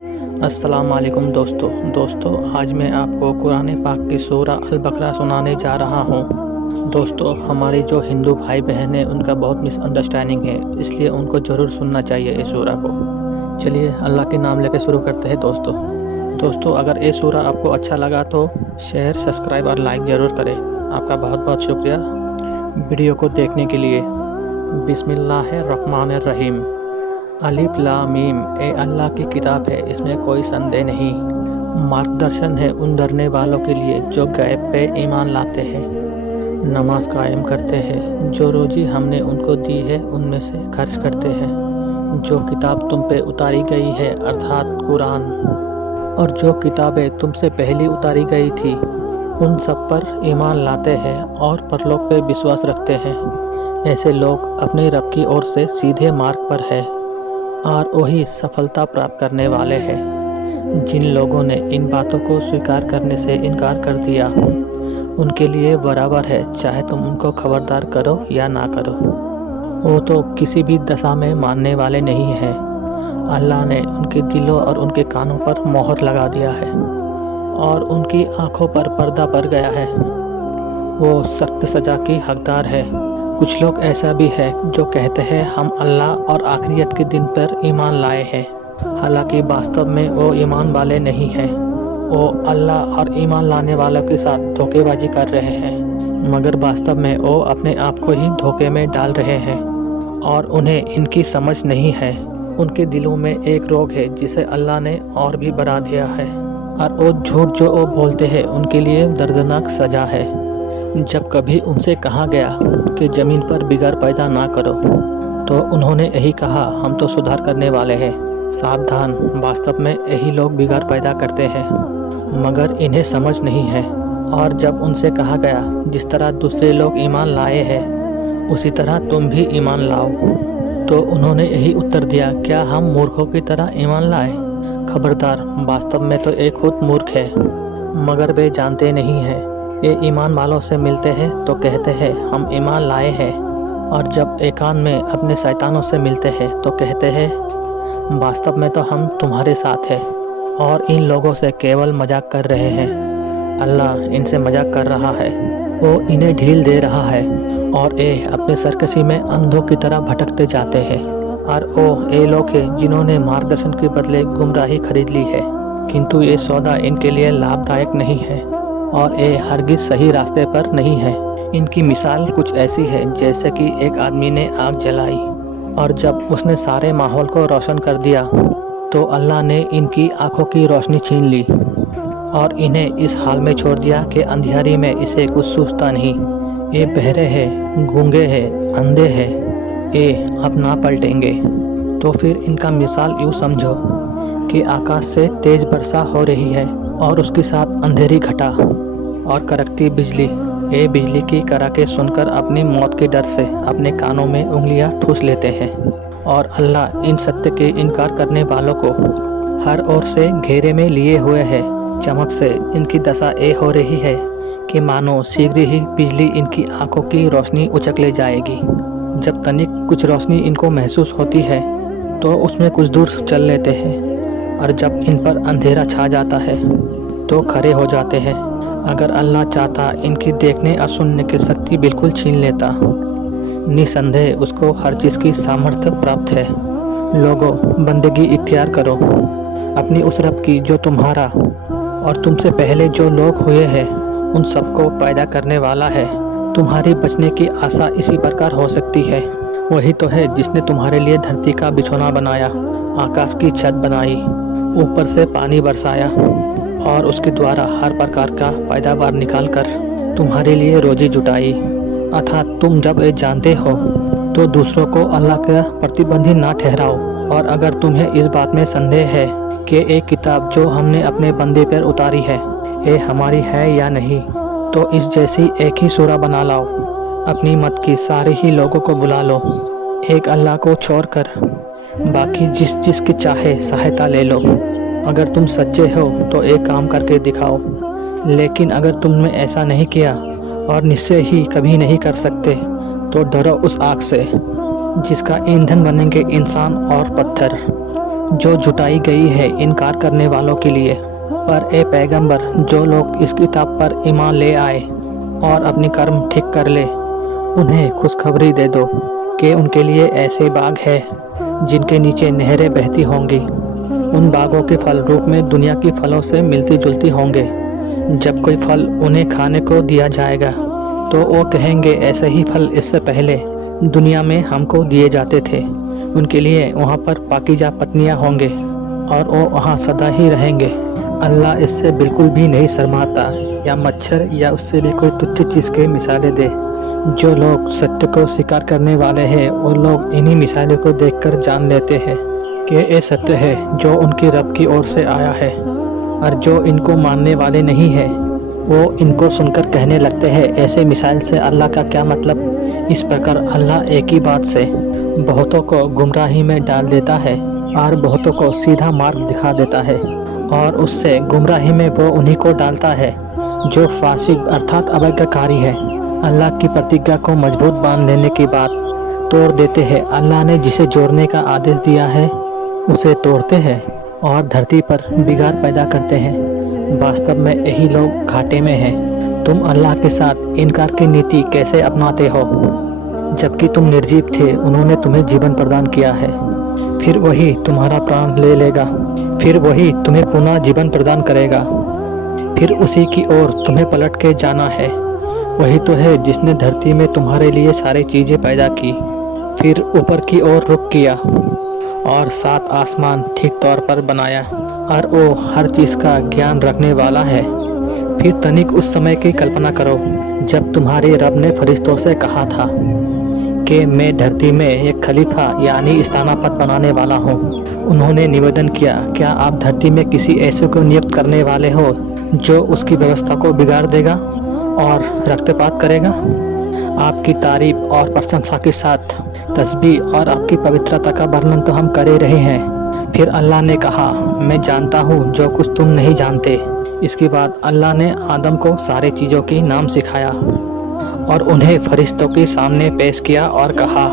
अस्सलाम वालेकुम दोस्तों आज मैं आपको कुरान पाक की सूरा अल बकरा सुनाने जा रहा हूँ। दोस्तों, हमारे जो हिंदू भाई बहन हैं उनका बहुत मिसअंडरस्टैंडिंग है, इसलिए उनको ज़रूर सुनना चाहिए इस सूरा को। चलिए अल्लाह के नाम लेकर शुरू करते हैं दोस्तों अगर ये सूरा आपको अच्छा लगा तो शेयर, सब्सक्राइब और लाइक ज़रूर करें। आपका बहुत बहुत शुक्रिया वीडियो को देखने के लिए। बिस्मिल्लाहिर्रहमानिर्रहीम। अलिफ लाम मीम, ए अल्लाह की किताब है, इसमें कोई संदेह नहीं। मार्गदर्शन है उन डरने वालों के लिए जो गैब पे ईमान लाते हैं, नमाज कायम करते हैं, जो रोज़ी हमने उनको दी है उनमें से खर्च करते हैं, जो किताब तुम पे उतारी गई है अर्थात कुरान, और जो किताबें तुमसे पहले उतारी गई थी उन सब पर ईमान लाते हैं और परलोक पे विश्वास रखते हैं। ऐसे लोग अपने रब की ओर से सीधे मार्ग पर है और वही सफलता प्राप्त करने वाले हैं। जिन लोगों ने इन बातों को स्वीकार करने से इनकार कर दिया उनके लिए बराबर है, चाहे तुम उनको खबरदार करो या ना करो, वो तो किसी भी दशा में मानने वाले नहीं हैं। अल्लाह ने उनके दिलों और उनके कानों पर मोहर लगा दिया है और उनकी आंखों पर पर्दा पड़ गया है। वो सख्त सज़ा की हकदार है। कुछ लोग ऐसा भी है जो कहते हैं हम अल्लाह और आखिरत के दिन पर ईमान लाए हैं, हालांकि वास्तव में वो ईमान वाले नहीं हैं। वो अल्लाह और ईमान लाने वालों के साथ धोखेबाजी कर रहे हैं, मगर वास्तव में वो अपने आप को ही धोखे में डाल रहे हैं और उन्हें इनकी समझ नहीं है। उनके दिलों में एक रोग है जिसे अल्लाह ने और भी बढ़ा दिया है, और वो झूठ जो वो बोलते हैं उनके लिए दर्दनाक सज़ा है। जब कभी उनसे कहा गया कि ज़मीन पर बिगाड़ पैदा ना करो तो उन्होंने यही कहा हम तो सुधार करने वाले हैं। सावधान, वास्तव में यही लोग बिगाड़ पैदा करते हैं, मगर इन्हें समझ नहीं है। और जब उनसे कहा गया जिस तरह दूसरे लोग ईमान लाए हैं उसी तरह तुम भी ईमान लाओ, तो उन्होंने यही उत्तर दिया, क्या हम मूर्खों की तरह ईमान लाए? खबरदार, वास्तव में तो एक खुद मूर्ख है, मगर वे जानते नहीं हैं। ये ईमान वालों से मिलते हैं तो कहते हैं हम ईमान लाए हैं, और जब एकांत में अपने शैतानों से मिलते हैं तो कहते हैं वास्तव में तो हम तुम्हारे साथ हैं, और इन लोगों से केवल मजाक कर रहे हैं। अल्लाह इनसे मजाक कर रहा है, वो इन्हें ढील दे रहा है और ये अपने सरकशी में अंधों की तरह भटकते जाते हैं। और वो ये लोग हैं जिन्होंने मार्गदर्शन के बदले गुमराही खरीद ली है, किंतु ये सौदा इनके लिए लाभदायक नहीं है और ये हरगिज सही रास्ते पर नहीं है। इनकी मिसाल कुछ ऐसी है जैसे कि एक आदमी ने आग जलाई और जब उसने सारे माहौल को रोशन कर दिया तो अल्लाह ने इनकी आंखों की रोशनी छीन ली और इन्हें इस हाल में छोड़ दिया कि अंधियारी में इसे कुछ सूझता नहीं। ये बहरे हैं, गूंगे हैं, अंधे हैं, ये अब ना पलटेंगे। तो फिर इनका मिसाल यूँ समझो कि आकाश से तेज वर्षा हो रही है और उसके साथ अंधेरी घटा और कड़कती बिजली। ये बिजली की कड़ाके सुनकर अपनी मौत के डर से अपने कानों में उंगलियां ठूस लेते हैं, और अल्लाह इन सत्य के इनकार करने वालों को हर ओर से घेरे में लिए हुए है। चमक से इनकी दशा ये हो रही है कि मानो शीघ्र ही बिजली इनकी आंखों की रोशनी उचक ले जाएगी। जब तनिक कुछ रोशनी इनको महसूस होती है तो उसमें कुछ दूर चल लेते हैं, और जब इन पर अंधेरा छा जाता है तो खड़े हो जाते हैं। अगर अल्लाह चाहता इनकी देखने और सुनने की शक्ति बिल्कुल छीन लेता। निसंदेह उसको हर चीज़ की सामर्थ्य प्राप्त है। लोगों, बंदगी इख्तियार करो अपनी उस रब की जो तुम्हारा और तुमसे पहले जो लोग हुए हैं उन सबको पैदा करने वाला है। तुम्हारी बचने की आशा इसी प्रकार हो सकती है। वही तो है जिसने तुम्हारे लिए धरती का बिछौना बनाया, आकाश की छत बनाई, ऊपर से पानी बरसाया और उसके द्वारा हर प्रकार का पैदावार निकालकर तुम्हारे लिए रोजी जुटाई। अर्थात तुम जब ये जानते हो तो दूसरों को अल्लाह का प्रतिबंधी ना ठहराओ। और अगर तुम्हें इस बात में संदेह है कि एक किताब जो हमने अपने बंदे पर उतारी है ये हमारी है या नहीं, तो इस जैसी एक ही सूरा बना लाओ। अपनी मत की सारे ही लोगों को बुला लो, एक अल्लाह को छोड़कर बाकी जिस की चाहे सहायता ले लो। अगर तुम सच्चे हो तो एक काम करके दिखाओ, लेकिन अगर तुमने ऐसा नहीं किया और निश्चय ही कभी नहीं कर सकते तो डरो उस आग से जिसका ईंधन बनेंगे इंसान और पत्थर। जो जुटाई गई है इनकार करने वालों के लिए। पर ए पैगंबर, जो लोग इस किताब पर ईमान ले आए और अपनी कर्म ठीक कर ले, उन्हें खुशखबरी दे दो कि उनके लिए ऐसे बाग है जिनके नीचे नहरें बहती होंगी। उन बागों के फल रूप में दुनिया की फलों से मिलती जुलती होंगे। जब कोई फल उन्हें खाने को दिया जाएगा तो वो कहेंगे, ऐसे ही फल इससे पहले दुनिया में हमको दिए जाते थे। उनके लिए वहाँ पर पाकीज़ा पत्नियाँ होंगे और वो वहाँ सदा ही रहेंगे। अल्लाह इससे बिल्कुल भी नहीं शर्माता या मच्छर या उससे भी कोई तुच्छ चीज़ के मिसालें दे। जो लोग सत्य को स्वीकार करने वाले हैं वो लोग इन्हीं मिसालों को देखकर जान लेते हैं कि ये सत्य है जो उनकी रब की ओर से आया है। और जो इनको मानने वाले नहीं हैं वो इनको सुनकर कहने लगते हैं, ऐसे मिसाइल से अल्लाह का क्या मतलब। इस प्रकार अल्लाह एक ही बात से बहुतों को गुमराही में डाल देता है और बहुतों को सीधा मार्ग दिखा देता है। और उससे गुमराही में वो उन्हीं को डालता है जो फासिक अर्थात अवज्ञाकारी है। अल्लाह की प्रतिज्ञा को मजबूत बांध लेने की बात तोड़ देते हैं। अल्लाह ने जिसे जोड़ने का आदेश दिया है उसे तोड़ते हैं और धरती पर बिगाड़ पैदा करते हैं। वास्तव में यही लोग घाटे में हैं। तुम अल्लाह के साथ इनकार की नीति कैसे अपनाते हो? जबकि तुम निर्जीव थे, उन्होंने तुम्हें जीवन प्रदान किया है। फिर वही तुम्हारा प्राण ले लेगा, फिर वही तुम्हें पुनः जीवन प्रदान करेगा, फिर उसी की ओर तुम्हें पलट के जाना है। वही तो है जिसने धरती में तुम्हारे लिए सारी चीज़ें पैदा की, फिर ऊपर की ओर रुख किया और 7 आसमान ठीक तौर पर बनाया। और वो हर चीज़ का ज्ञान रखने वाला है। फिर तनिक उस समय की कल्पना करो जब तुम्हारे रब ने फरिश्तों से कहा था कि मैं धरती में एक खलीफा यानी स्थानापति बनाने वाला हूँ। उन्होंने निवेदन किया, क्या आप धरती में किसी ऐसे को नियुक्त करने वाले हो जो उसकी व्यवस्था को बिगाड़ देगा और रक्तपात करेगा? आपकी तारीफ और प्रशंसा के साथ तस्बीह और आपकी पवित्रता का वर्णन तो हम कर ही रहे हैं। फिर अल्लाह ने कहा, मैं जानता हूँ जो कुछ तुम नहीं जानते। इसके बाद अल्लाह ने आदम को सारे चीज़ों के नाम सिखाया और उन्हें फरिश्तों के सामने पेश किया और कहा,